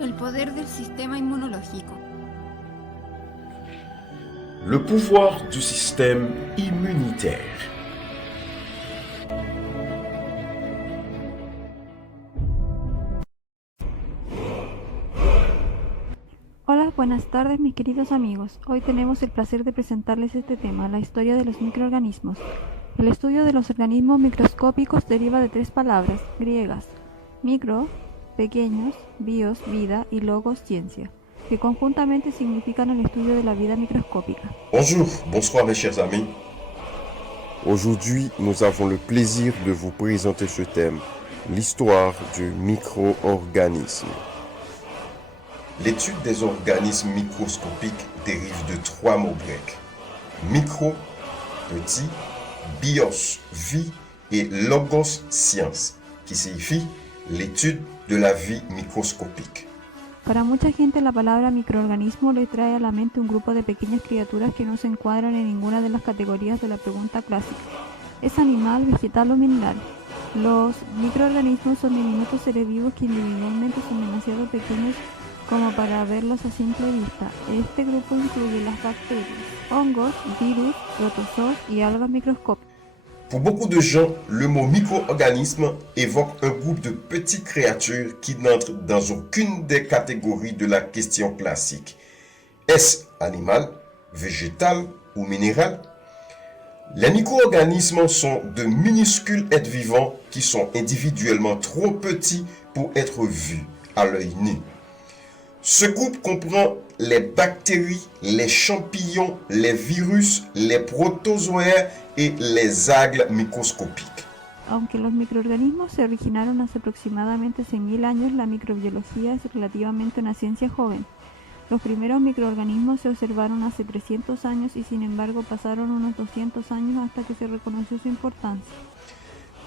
El poder del sistema inmunológico. Le pouvoir du système immunitaire. Hola, buenas tardes mis queridos amigos. Hoy tenemos el placer de presentarles este tema, la historia de los microorganismos. El estudio de los organismos microscópicos deriva de tres palabras griegas: micro, pequeños, bios, vida y logos, ciencia, que conjuntamente significan el estudio de la vida microscópica. Bonjour, bonsoir mes chers amis. Aujourd'hui, nous avons le plaisir de vous présenter ce thème, l'histoire du micro-organisme. L'étude des organismes microscopiques dérive de trois mots grecs. Micro, petit, bios, vie, et logos, science, qui signifie l'étude de la vie microscopique. Para mucha gente la palabra microorganismo le trae a la mente un grupo de pequeñas criaturas que no se encuadran en ninguna de las categorías de la pregunta clásica. ¿Es animal, vegetal o mineral? Los microorganismos son diminutos seres vivos que individualmente son demasiado pequeños como para verlos a simple vista. Este grupo incluye las bacterias, hongos, virus, protozoos y algas microscópicas. Pour beaucoup de gens, le mot micro-organisme évoque un groupe de petites créatures qui n'entrent dans aucune des catégories de la question classique. Est-ce animal, végétal ou minéral? Les micro-organismes sont de minuscules êtres vivants qui sont individuellement trop petits pour être vus à l'œil nu. Ce groupe comprend les bactéries, les champignons, les virus, les protozoaires et les algues microscopiques. Aunque los microorganismos se originaron hace aproximadamente 100.000 años, la microbiología es relativamente una ciencia joven. Los primeros microorganismos se observaron hace 300 años y sin embargo pasaron unos 200 años hasta que se reconoció su importancia.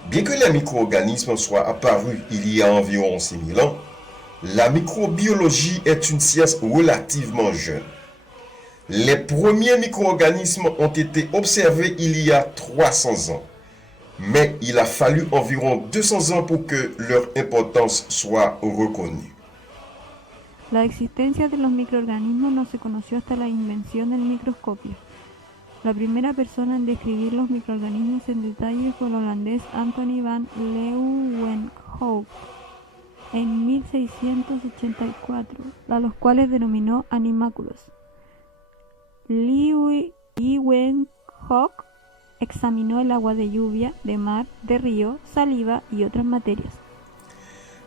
Bien que les micro-organismes soient apparus il y a environ 6000 ans, la microbiologie est une science relativement jeune. Les premiers micro-organismes ont été observés il y a 300 ans, mais il a fallu environ 200 ans pour que leur importance soit reconnue. La existencia de los microorganismos no se conoció hasta la invención del microscopio. La primera persona en describir los microorganismos en detalle fue el holandés Anthony van Leeuwenhoek en 1684, a los cuales denominó animalculos. Leeuwenhoek examinó el agua de lluvia, de mar, de río, saliva y otras materias.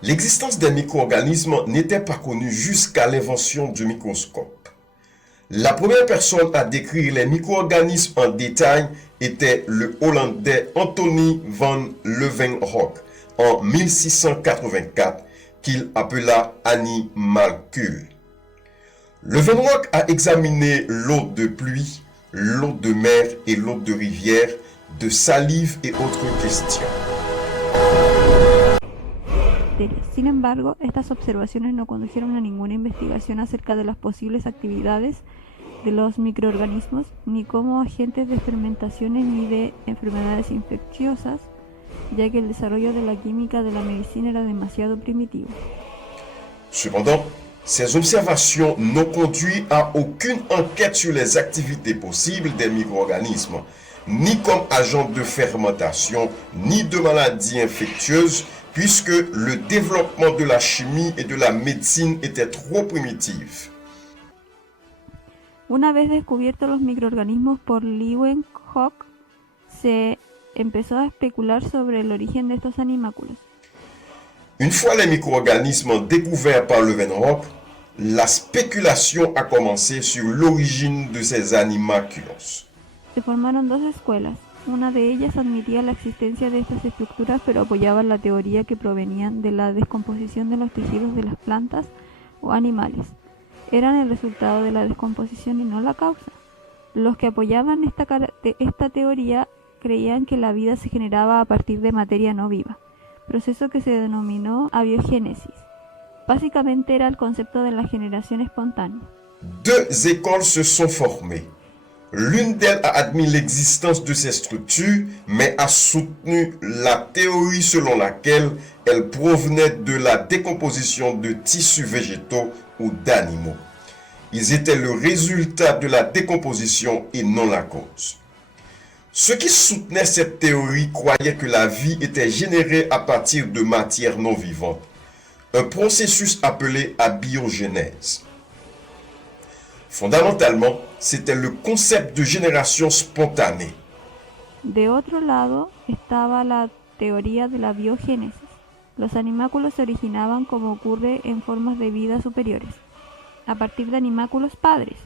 L'existence des micro-organismes n'était pas connue jusqu'à l'invention du microscope. La première personne à décrire les micro-organismes en détail était le Hollandais Anthony van Leeuwenhoek en 1684, qu'il appela animalcule. Leeuwenhoek a examiné l'eau de pluie, l'eau de mer et l'eau de rivière, de salive et autres questions. Sin embargo, estas observaciones no condujeron a ninguna investigación acerca de las posibles actividades de los microorganismos, ni como agentes de fermentaciones ni de enfermedades infecciosas, ya que el desarrollo de la química de la medicina era demasiado primitivo. Cependant, ces observations n'ont conduit à aucune enquête sur les activités possibles des micro-organismes, ni comme agents de fermentation, ni de maladies infectieuses, puisque le développement de la chimie et de la médecine était trop primitif. Una vez descubiertos los microorganismos por Leeuwenhoek, se empezó a especular sobre el origen de estos animalculos. Une fois les micro-organismes découverts par Leeuwenhoek, la spéculation a commencé sur l'origine de ces animalcules. Se formaron dos escuelas. Una de ellas admitía la existencia de estas estructuras, pero apoyaba la teoría que provenían de la descomposición de los tejidos de las plantas o animales. Eran el resultado de la descomposición y no la causa. Los que apoyaban esta teoría creían que la vida se generaba a partir de materia no viva, proceso que se denominó abiogénesis. Básicamente era el concepto de la generación espontánea. Deux écoles se sont formées. L'une d'elles a admis l'existence de ces structures, mais a soutenu la théorie selon laquelle elles provenaient de la décomposition de tissus végétaux ou d'animaux. Ils étaient le résultat de la décomposition et non la cause. Ceux qui soutenaient cette théorie croyaient que la vie était générée à partir de matière non vivante, un processus appelé abiogénèse. Fondamentalement, c'était le concept de génération spontanée. De otro lado estaba la teoría de la biogénesis. Los animáculos se originaban como ocurre en formas de vida superiores, a partir de animáculos padres,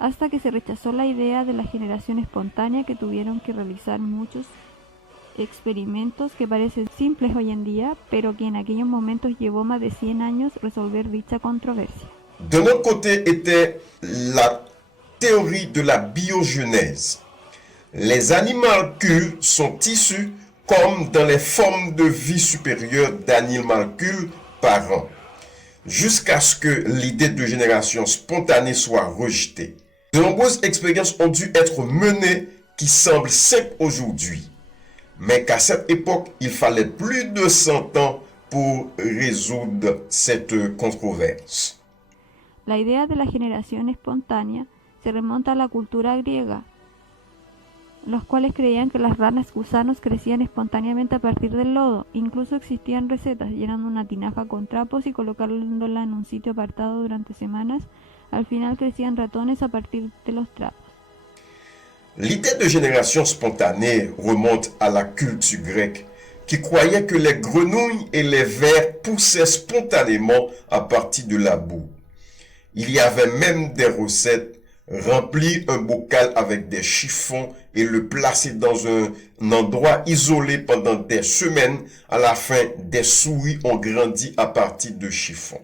hasta que se rechazó la idea de la generación espontánea que tuvieron que realizar muchos experimentos que parecen simples hoy en día, pero que en aquellos momentos llevó más de 100 años resolver dicha controversia. De notre côté était la théorie de la biogénèse. Les animalcules sont issus comme dans les formes de vie supérieures d'animalcules parents, jusqu'à ce que l'idée de génération spontanée soit rejetée. De nombreuses expériences ont dû être menées qui semblent simples aujourd'hui, mais qu'à cette époque, il fallait plus de 100 ans pour résoudre cette controverse. La idea de la generación espontánea se remonta a la cultura griega, los cuales creían que las ranas gusanos crecían espontáneamente a partir del lodo. Incluso existían recetas, llenando una tinaja con trapos y colocándola en un sitio apartado durante semanas. Al final crecían ratones a partir de los trapos. L'idée de génération spontanée remonte à la culture grecque, qui croyait que les grenouilles et les vers poussaient spontanément à partir de la boue. Il y avait même des recettes: remplir un bocal avec des chiffons et le placer dans un endroit isolé pendant des semaines. À la fin, des souris ont grandi à partir de chiffons.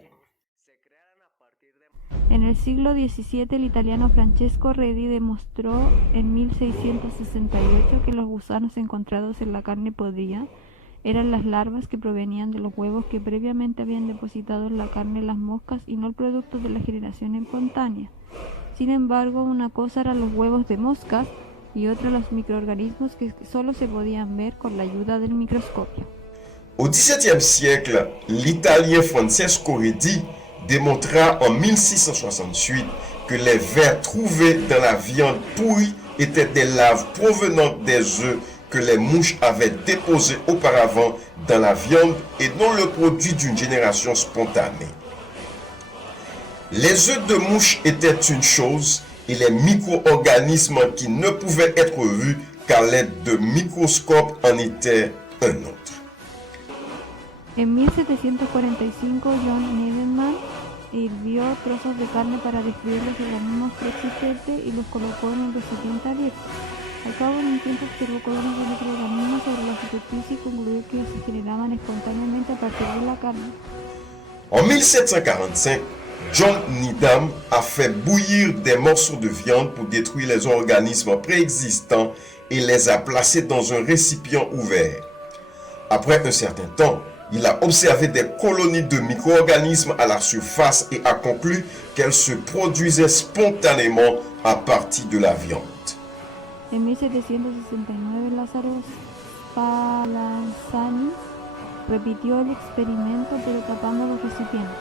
En el siglo XVII, el italiano Francesco Redi demostró en 1668 que los gusanos encontrados en la carne podrida eran las larvas que provenían de los huevos que previamente habían depositado en la carne las moscas y no el producto de la generación espontánea. Sin embargo, una cosa eran los huevos de moscas y otra los microorganismos que solo se podían ver con la ayuda del microscopio. Au XVIIe siècle, l'Italien Francesco Redi démontra en 1668 que les vers trouvés dans la viande pourrie étaient des larves provenant des œufs que les mouches avaient déposés auparavant dans la viande et non le produit d'une génération spontanée. Les œufs de mouches étaient une chose et les micro-organismes qui ne pouvaient être vus qu'à l'aide de microscopes en étaient un autre. En 1745, John Needham hirvió trozos de carne para describir los organismos preexistentes y los colocó en un recipiente abierto. Al cabo de un tiempo observó colonias de microorganismos sobre la superficie y concluyó que se generaban espontáneamente a partir de la carne. En 1745, John Needham a fait bouillir des morceaux de viande pour détruire les organismes préexistants et les a placés dans un récipient ouvert. Après un certain temps, il a observé des colonies de micro-organismes à la surface et a conclu qu'elles se produisaient spontanément à partir de la viande. En 1769, Lázaro Spallanzani repitió el experimento pero tapando los recipientes,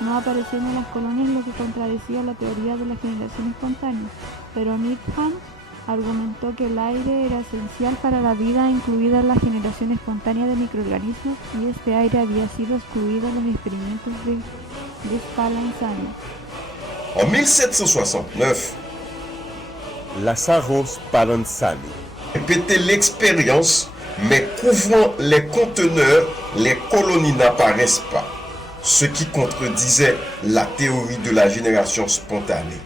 no apareciendo las colonias, lo que contradecía la teoría de la generación espontánea. Pero Needham argumentó que el aire era esencial para la vida, incluida la generación espontánea de microorganismos, y este aire había sido excluido en los experimentos de Spallanzani. En 1769, Lazzaro Spallanzani répétait l'expérience, mais couvrant les conteneurs, les colonies n'apparaissent pas, ce qui contredisait la théorie de la génération spontanée.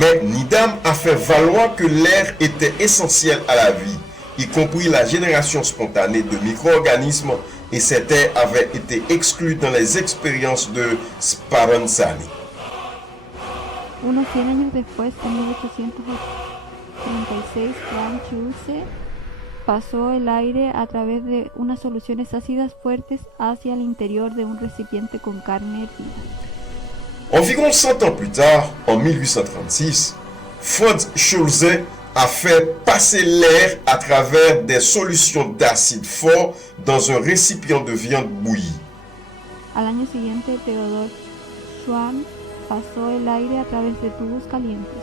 Mais Needham a fait valoir que l'air était essentiel à la vie, y compris la génération spontanée de micro-organismes, et cet air avait été exclu dans les expériences de Spallanzani. Unos 100 años después, en 1836, Frank Schulze pasó el aire a través de unas soluciones ácidas fuertes hacia el interior de un recipiente con carne hervida. Environ 100 ans plus tard, en 1836, Franz Schulze a fait passer l'air à travers des solutions d'acide fort dans un récipient de viande bouillie. Al año siguiente, Theodor Schwann pasó el aire a través de tubos calientes.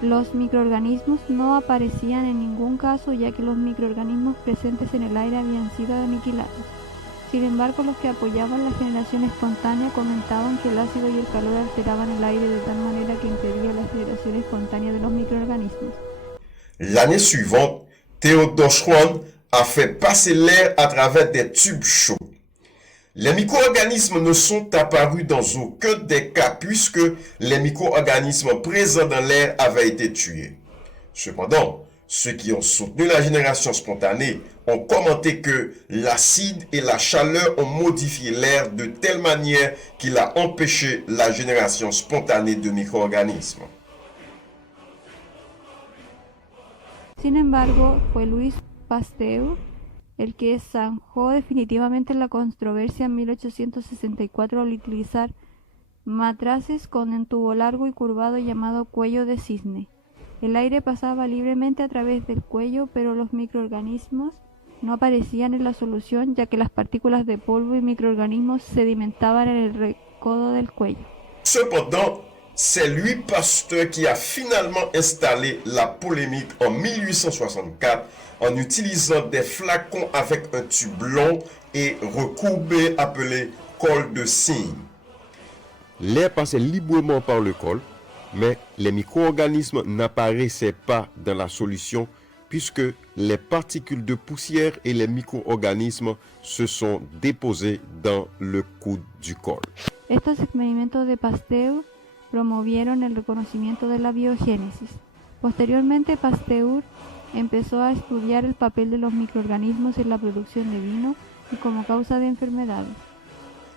Los microorganismos no aparecían en ningún caso, ya que los microorganismos presentes en el aire habían sido aniquilados. Sin embargo, los que apoyaban la generación espontánea comentaban que el ácido y el calor alteraban el aire de tal manera que impedía la generación espontánea de los microorganismos. L'année suivante, Theodor Schwann a fait passer l'air à travers des tubes chauds. Les micro-organismes ne sont apparus dans aucun des cas puisque les micro-organismes présents dans l'air avaient été tués. Cependant, ceux qui ont soutenu la génération spontanée ont commenté que l'acide et la chaleur ont modifié l'air de telle manière qu'il a empêché la génération spontanée de micro-organismes. Sin embargo, fue Louis Pasteur el que zanjó definitivamente la controversia en 1864 al utilizar matraces con un tubo largo y curvado llamado cuello de cisne. El aire pasaba libremente a través del cuello, pero los microorganismos no aparecían en la solución, ya que las partículas de polvo y microorganismos sedimentaban en el recodo del cuello. Cependant, c'est Louis Pasteur qui a finalement installé la polémique en 1864 en utilisant des flacons avec un tube long et recourbé appelé col de cygne. L'air passait librement par le col, mais les micro-organismes n'apparaissaient pas dans la solution puisque les particules de poussière et les micro-organismes se sont déposés dans le coude du col. Estos experimentos de Pasteur promovieron el reconocimiento de la biogénesis. Posteriormente, Pasteur empezó a estudiar el papel de los microorganismos en la producción de vino y como causa de enfermedades.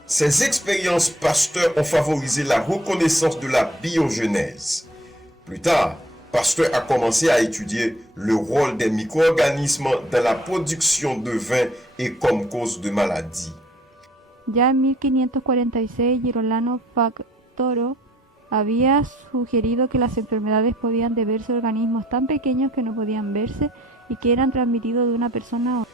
Ces expériences Pasteur ont favorisé la reconnaissance de la biogénèse. Plus tard, Pasteur a commencé à étudier le rôle des micro-organismes dans la production de vin et comme cause de maladies. Ya en 1546, Girolamo Factoro había sugerido que las enfermedades podían deberse a organismos tan pequeños que no podían verse y que eran transmitidos de una persona a otra.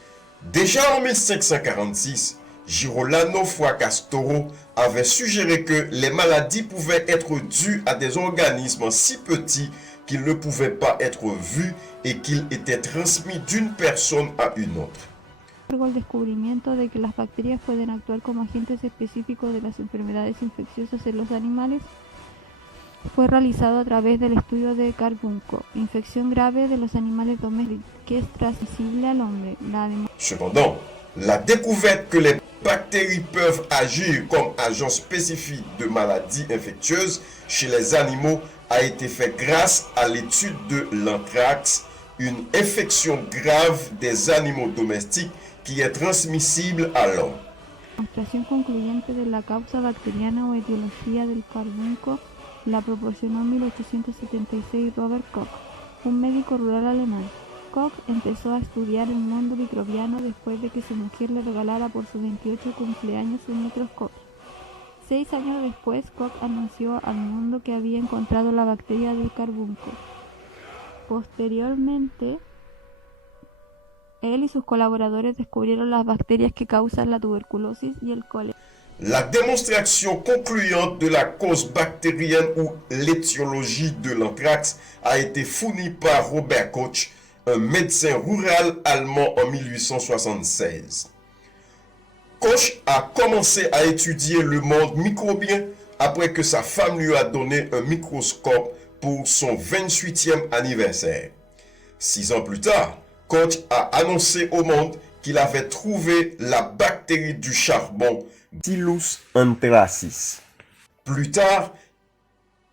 Déjà en 1546, Girolamo Fracastoro avait suggéré que les maladies pouvaient être dues à des organismes si petits qu'ils ne pouvaient pas être vus et qu'ils étaient transmis d'une personne à une autre. El descubrimiento de que las bacterias pueden actuar como agentes específicos de las enfermedades infecciosas en los animales fue realizado a través del estudio de carbunco, infección grave de los animales domésticos que es transmisible al hombre. Cependant, la découverte que les bactéries peuvent agir comme agents spécifiques de maladies infectieuses chez les animaux a été faite grâce à l'étude de l'anthrax, une infection grave des animaux domestiques qui est transmissible à l'homme. Demostración concluyente de la causa bacteriana o etiología del carbunco la proporcionó en 1876 Robert Koch, un médico rural alemán. Koch empezó a estudiar el mundo microbiano después de que su mujer le regalara por su 28 cumpleaños un microscopio. 6 años después, Koch anunció al mundo que había encontrado la bacteria del carbunco. Posteriormente, él y sus colaboradores descubrieron las bacterias que causan la tuberculosis y el cólera. La démonstration concluante de la cause bactérienne ou l'étiologie de l'anthrax a été fournie par Robert Koch, un médecin rural allemand en 1876. Koch a commencé à étudier le monde microbien après que sa femme lui a donné un microscope pour son 28e anniversaire. 6 ans plus tard, Koch a annoncé au monde qu'il avait trouvé la bactérie du charbon, Bacillus anthracis. Plus tard,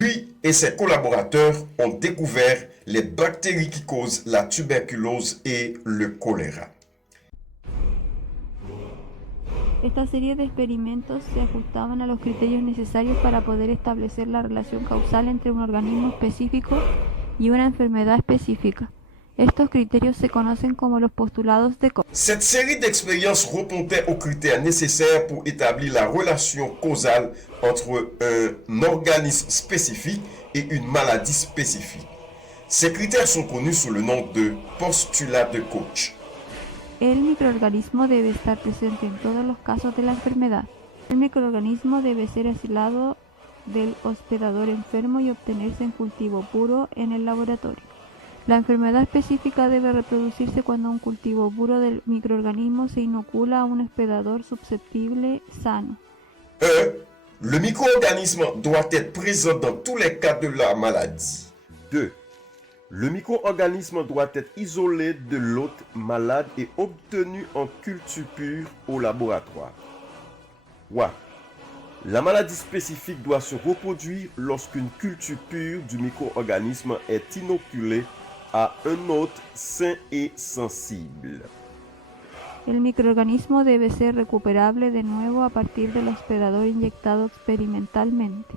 lui et ses collaborateurs ont découvert les bactéries qui causent la tuberculose et le choléra. Esta serie de experimentos se ajustaban a los criterios necesarios para poder establecer la relación causal entre un organismo específico y una enfermedad específica. Estos criterios se conocen como los postulados de Koch. Cette série d'expériences répondait aux critères nécessaires pour établir la relation causale entre un organisme spécifique et une maladie spécifique. Ces critères sont connus sous le nom de postulat de Koch. El microorganismo debe estar presente en todos los casos de la enfermedad. El microorganismo debe ser aislado del hospedador enfermo y obtenerse en cultivo puro en el laboratorio. La enfermedad específica debe reproducirse cuando un cultivo puro del microorganismo se inocula a un hospedador susceptible sano. Le micro-organisme doit être présent dans tous les cas de la maladie. 2. Le micro-organisme doit être isolé de l'hôte malade et obtenu en culture pure au laboratoire. 3. La maladie spécifique doit se reproduire lorsqu'une culture pure du micro-organisme est inoculée a un hôte sain et sensible. El microorganismo debe ser recuperable de nuevo a partir del hospedador inyectado experimentalmente.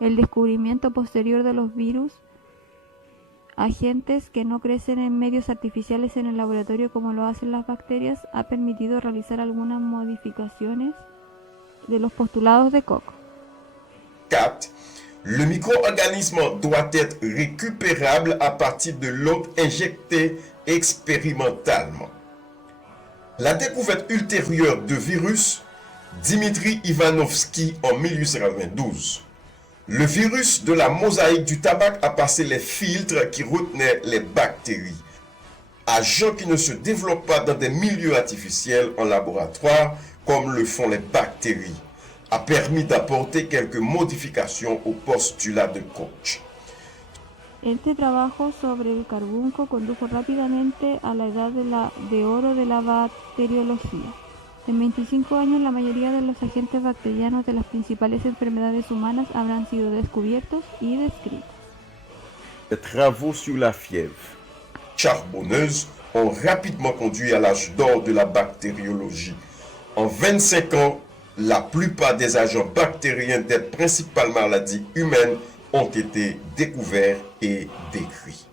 El descubrimiento posterior de los virus, agentes que no crecen en medios artificiales en el laboratorio como lo hacen las bacterias, ha permitido realizar algunas modificaciones de los postulados de Koch. 4. Le micro-organisme doit être récupérable à partir de l'hôte injecté expérimentalement. La découverte ultérieure de virus, Dimitri Ivanovski en 1892. Le virus de la mosaïque du tabac a passé les filtres qui retenaient les bactéries. Agent qui ne se développe pas dans des milieux artificiels en laboratoire comme le font les bactéries, a permis d'apporter quelques modifications au postulat de Koch. Este trabajo sobre el carbunco condujo rápidamente a la edad de oro de la bacteriología. En 25 años, la mayoría de los agentes bacterianos de las principales enfermedades humanas habrán sido descubiertos y descritos. Les travaux sur la fièvre Charbonneuse ont rapidement conduit à l'âge d'or de la bactériologie. En 25 ans, la plupart des agents bactériens des principales maladies humaines ont été découverts et décrits.